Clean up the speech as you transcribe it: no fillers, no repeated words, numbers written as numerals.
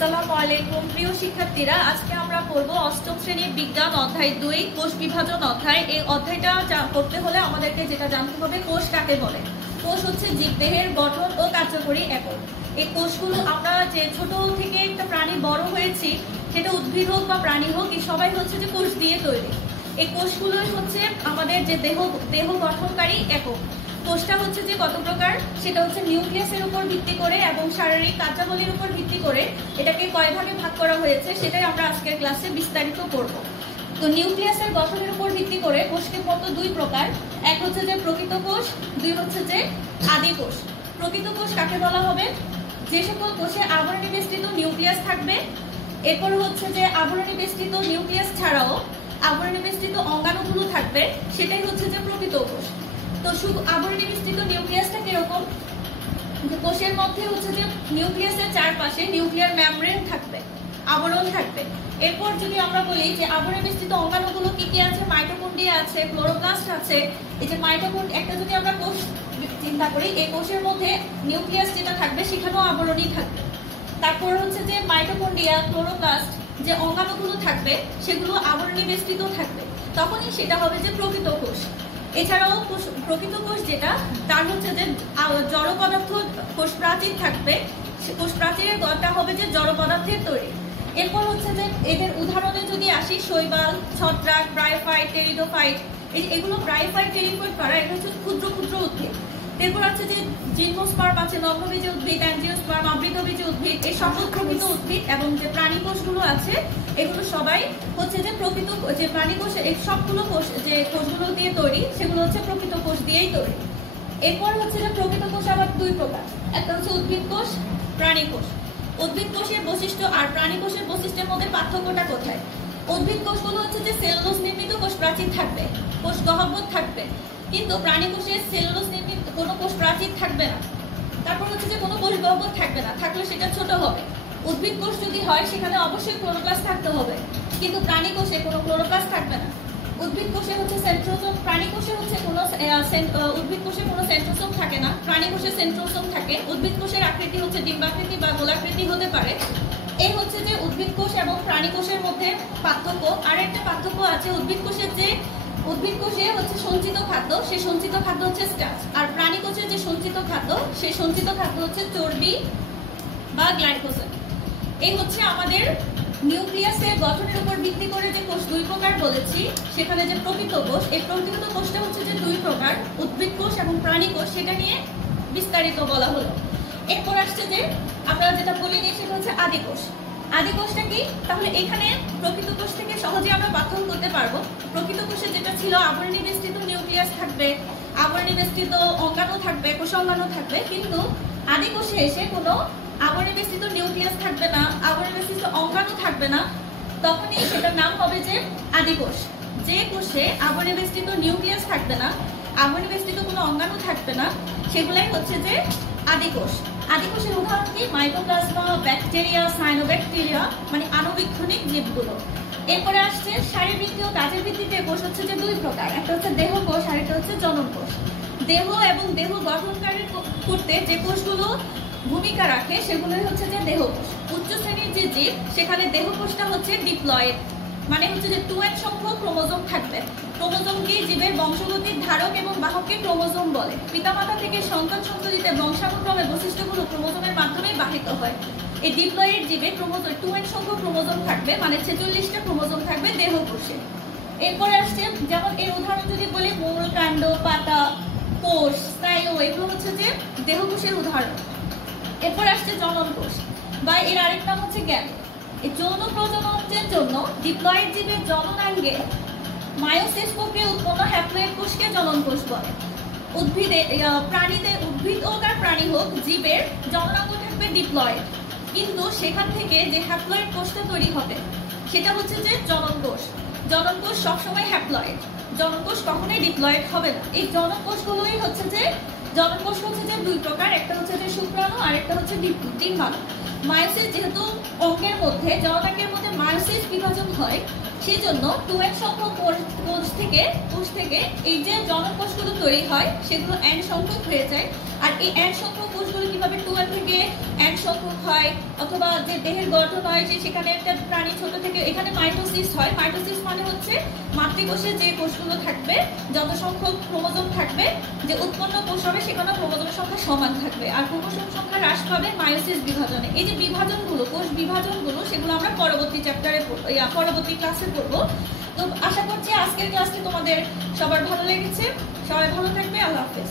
আসসালামু আলাইকুম প্রিয় শিক্ষার্থীরা, আজকে আমরা পড়ব অষ্টম শ্রেণীর বিজ্ঞান অধ্যায় 2 কোষ বিভাজন অধ্যায়। এই অধ্যায়টা করতে হলে আমাদেরকে যেটা জানতে হবে, কোষ কাকে বলে। কোষ হচ্ছে জীবদেহের গঠন ও কার্যকরী একক। এই কোষগুলো আমরা যে ছোট থেকে একটা প্রাণী বড় হয়েছি, সেটা উদ্ভিদ হোক বা প্রাণী হোক, এই সবাই হচ্ছে যে কোষ দিয়ে তৈরি। এই কোষগুলোই হচ্ছে আমাদের যে দেহ গঠনকারী একক। কোষটা হচ্ছে যে কত প্রকার, সেটা হচ্ছে নিউক্লিয়াসের উপর ভিত্তি করে এবং শারীরিক কার্যাবলীর উপর ভিত্তি করে এটাকে কয় ভাগে ভাগ করা হয়েছে সেটাই আমরা আজকের ক্লাসে বিস্তারিত করব। তো নিউক্লিয়াসের গঠনের উপর ভিত্তি করে কোষকে মতো দুই প্রকার, এক হচ্ছে যে প্রকৃত কোষ, দুই হচ্ছে যে আদি কোষ। প্রকৃত কোষ কাকে বলা হবে? যে সকল কোষে আবরণী বেষ্টিত নিউক্লিয়াস থাকবে, এরপর হচ্ছে যে আবরণী বেষ্টিত নিউক্লিয়াস ছাড়াও আবরণী বেষ্টিত অঙ্গাণুগুলো থাকবে, সেটাই হচ্ছে যে প্রকৃত কোষ। তো শুধু আবরণী বেষ্টিত নিউক্লিয়াসটা কিরকম? কোষের মধ্যে হচ্ছে যে নিউক্লিয়াসের চারপাশে নিউক্লিয়ার মেমব্রেন থাকবে, আবরণ থাকবে। এরপর যদি আমরা বলি যে আবরণী বেষ্টিত অঙ্গাণুগুলো কি কি আছে, মাইটোকন্ড্রিয়া আছে, ক্লোরোপ্লাস্ট আছে। এই যে মাইটোকন্ড্রিয়া, একটা যদি আমরা কোষ চিন্তা করি, এই কোষের মধ্যে নিউক্লিয়াস যেটা থাকবে সেখানেও আবরণী থাকবে। তারপর হচ্ছে যে মাইটোকন্ড্রিয়া, ক্লোরোপ্লাস্ট যে অঙ্গাণুগুলো থাকবে সেগুলো আবরণী বেষ্টিত থাকবে, তখনই সেটা হবে যে প্রকৃত কোষ। এছাড়াও প্রকৃত কোষ যেটা, তার হচ্ছে যে জড় পদার্থ কোষ প্রাচীর থাকবে, কোষ প্রাচীরের গড়টা হবে যে জড় পদার্থের তৈরি। এরপর হচ্ছে যে এদের উদাহরণে যদি আসি, শৈবাল, ছত্রাক, ব্রায়োফাইট, টেরিডোফাইট, এগুলো ব্রায়োফাইট, টেরিডোফাইট কারা? এটা হচ্ছে ক্ষুদ্র ক্ষুদ্র উদ্ভিদ। এরপর আছে যে জিমনোস্পার্ম আছে, নগ্নবীজী উদ্ভিদ, অ্যাঞ্জিওস্পার্ম, আবৃতবীজী উদ্ভিদ, এই সকল প্রকৃত উদ্ভিদ। এবং যে প্রাণী কোষগুলো আছে এগুলো সবাই হচ্ছে যে প্রকৃত, যে প্রাণী কোষ, এই সবগুলো কোষ যে কোষগুলো দিয়ে তৈরি সেগুলো হচ্ছে প্রকৃত কোষ দিয়েই তৈরি। এরপর হচ্ছে যে প্রকৃত কোষ আবার দুই প্রকার, একটা হচ্ছে উদ্ভিদ কোষ, প্রাণী কোষ। উদ্ভিদ কোষের বৈশিষ্ট্য আর প্রাণী কোষের বৈশিষ্ট্যের মধ্যে পার্থক্যটা কোথায়? উদ্ভিদ কোষগুলো হচ্ছে যে সেলুলোজ নির্মিত কোষ প্রাচীর থাকবে, কোষ গহ্বর থাকবে, কিন্তু প্রাণী কোষে সেলুলোজ নির্মিত কোনো কোষ প্রাচীর থাকবে না। তারপর হচ্ছে যে কোনো কোষ গহ্বর থাকবে না, থাকলে সেটা ছোট হবে। উদ্ভিদ কোষ যদি হয় সেখানে অবশ্যই ক্লোরোপ্লাস্ট থাকতে হবে, কিন্তু প্রাণী কোষে কোনো ক্লোরোপ্লাস্ট থাকবে না। উদ্ভিদ কোষে হচ্ছে সেন্ট্রোসোম, প্রাণী কোষে হচ্ছে কোনো উদ্ভিদ কোষে কোনো সেন্ট্রোসোম থাকে না, প্রাণী কোষে সেন্ট্রোসোম থাকে। উদ্ভিদ কোষের আকৃতি হচ্ছে ডিম্বাকৃতি বা গোলাকৃতি হতে পারে। এই হচ্ছে যে উদ্ভিদ কোষ এবং প্রাণী কোষের মধ্যে পার্থক্য। আর একটা পার্থক্য আছে, উদ্ভিদ কোষে হচ্ছে সঞ্চিত খাদ্য, সেই সঞ্চিত খাদ্য হচ্ছে স্টার্চ। আর প্রাণী কোষের যে সঞ্চিত খাদ্য, সেই সঞ্চিত খাদ্য হচ্ছে চর্বি বা গ্লাইকোজেন। এই হচ্ছে আমাদের নিউক্লিয়াসের গঠনের উপর ভিত্তি করে যে কোষ দুই প্রকার বলেছি, সেখানে যে প্রকৃত কোষ, এই প্রকৃত কোষটা হচ্ছে যে দুই প্রকার, উদ্ভিদ কোষ এবং প্রাণী কোষ, সেটা নিয়ে বিস্তারিত বলা হলো। এরপর আসছে যে আমরা যেটা বলিনি, সেটা হচ্ছে আদি কোষ। আদি কোষটা কি? তাহলে এখানে প্রকৃত কোষ থেকে সহজে আমরা পার্থক্য করতে পারবো। প্রকৃত কোষে যেটা ছিল আবরণী বেষ্টিত নিউক্লিয়াস থাকবে, আবরণী বেষ্টিত অঙ্গাণু থাকবে, কোষাঙ্গাণু থাকবে, কিন্তু আদি কোষে এসে কোনো আবরণী বেষ্টিত নিউক্লিয়াস থাকবে না, আবরণী বেষ্টিত অঙ্গাণু থাকবে না, তখনই সেটার নাম হবে যে আদি কোষ। যে কোষে আবরণী বেষ্টিত নিউক্লিয়াস থাকবে না, আবরণী বেষ্টিত কোনো অঙ্গাণু থাকবে না, সেগুলাই হচ্ছে যে আদি কোষ। আদি কোষের উদাহরণ কি? মাইটোপ্লাজমা, ব্যাকটেরিয়া, সায়ানোব্যাকটেরিয়া, মানে আণুবীক্ষণিক জীবগুলো। এরপরে আসছে শারীরবৃত্তীয় কাজের ভিত্তিতে কোষ হচ্ছে যে দুই প্রকার, একটা হচ্ছে দেহ কোষ আর একটা হচ্ছে জনন কোষ। দেহ এবং দেহ গঠনকারী করতে যে কোষগুলো ভূমিকা রাখে সেগুলোই হচ্ছে যে দেহ কোষ। উচ্চ শ্রেণীর যে জীব, সেখানে দেহ কোষটা হচ্ছে ডিপ্লয়েড, মানে হচ্ছে যে 2n সংখ্যক ক্রোমোজোম থাকবে। ক্রোমোজোমকে জীবের বংশগতির ধারক এবং বাহককে ক্রোমোজোম বলে। পিতামাতা থেকে সন্তান সন্ততিতে বংশানুক্রমে বৈশিষ্ট্যগুলো ক্রোমোজোমের মাধ্যমে বাহিত হয়। এই ডিপ্লয়েড জীবে ক্রোমোজোম 2n সংখ্যক ক্রোমোজোম থাকবে, মানে 46টা ক্রোমোজোম থাকবে দেহ কোষে। এরপরে আসছে যেমন এর উদাহরণ যদি বলি, মূল, কাণ্ড, পাতা, কোষ, স্নায়ু, এগুলো হচ্ছে যে দেহ কোষের উদাহরণ। এরপর আসছে জনন কোষ, বা এর আরেক নাম হচ্ছে জ্ঞান। এই যৌন প্রজননের জন্য ডিপ্লয়েড জীবের জননাঙ্গে মায়োসিস প্রক্রিয়া উৎপন্ন হ্যাপ্লয়েড কোষকে জনন কোষ বলে। উদ্ভিদ হোক আর প্রাণী হোক, জীবের জননাঙ্গ থাকবে ডিপ্লয়েড, কিন্তু সেখান থেকে যে হ্যাপ্লয়েড কোষটা তৈরি হবে সেটা হচ্ছে যে জনন কোষ। জনন কোষ সবসময় হ্যাপ্লয়েড, জনন কোষ কখনোই ডিপ্লয়েড হবে না। এই জনন কোষগুলোই হচ্ছে যে, জনন কোষ হচ্ছে যে দুই প্রকার, একটা হচ্ছে যে শুক্রাণু আর একটা হচ্ছে ডিম্বাণু। মায়োসিস, যেহেতু অঙ্গের মধ্যে, জননাঙ্গের মধ্যে মায়োসিস বিভাজন হয়, সেই জন্য 2n সংখ্যক কোষ থেকে এই যে জনন কোষগুলো তৈরি হয় সেগুলো n সংখ্যক হয়ে যায়। আর এই n সংখ্যক কোষগুলো কিভাবে 2n থেকে n সংখ্যক হয়, অথবা যে দেহের গঠন হয় যে সেখানে একটা প্রাণী ছোট থেকে এখানে মাইটোসিস হয়। মাইটোসিস মানে হচ্ছে মাতৃকোষে যে কোষগুলো থাকবে, যত সংখ্যক ক্রোমোজোম থাকবে, যে উৎপন্ন কোষ হবে সেখানে ক্রোমোজোমের সংখ্যা সমান থাকবে, আর ক্রোমোজোম সংখ্যা হ্রাস পাবে মায়োসিস বিভাজনে। এই যে বিভাজনগুলো, কোষ বিভাজনগুলো, সেগুলো আমরা পরবর্তী চ্যাপ্টারে পরবর্তী ক্লাসে পড়বো। তো আশা করছি আজকের ক্লাসটি তোমাদের সবার ভালো লেগেছে। সবাই ভালো থাকবে। আল্লাহ হাফেজ।